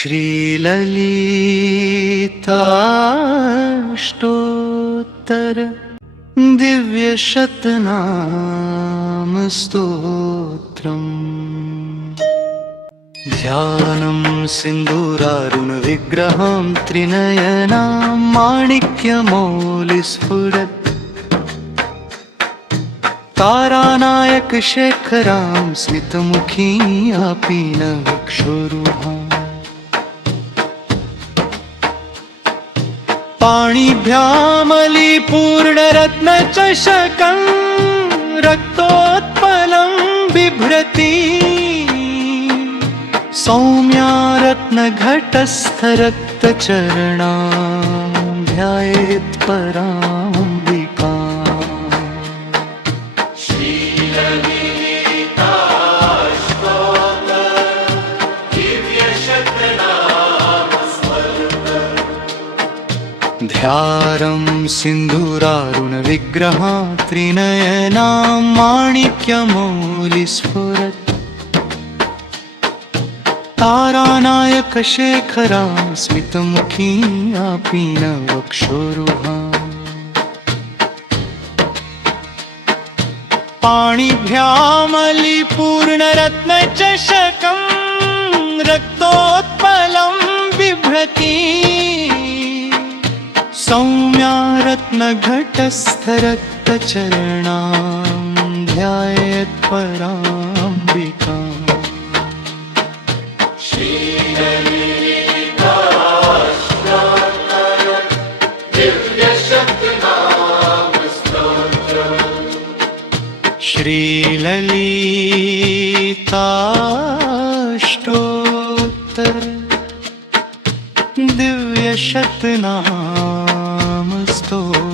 श्रीललिताष्टोत्तर दिव्यशतनाम स्तोत्रम् ध्यानं सिन्दूरारुणविग्रहं त्रिनयनां माणिक्यमौलिस्फुरत् तारानायकशेखरां स्मितमुखी आपीनवक्षोरुहाम् पाणिभ्यामलीपूर्णरत्नचषकं रक्तोत्पलं बिभ्रति सौम्या रत्नघटस्थरक्तचरणां ध्यायेत् पराम्बिकाम्। ध्यानं सिन्दूरारुणविग्रहां त्रिनयनां माणिक्यमौलिस्फुरत् तारानायकशेखरां स्मितमुखी आपीनवक्षोरुहाम् पाणिभ्यामलीपूर्णरत्नचषकं रक्तोत्पलं बिभ्रति सौम्या रत्नघटस्थरक्तचरणां ध्यायेत् पराम्बिकाम्। श्रीललिताष्टोत्तर दिव्यशतनाम स्तोत्रम्।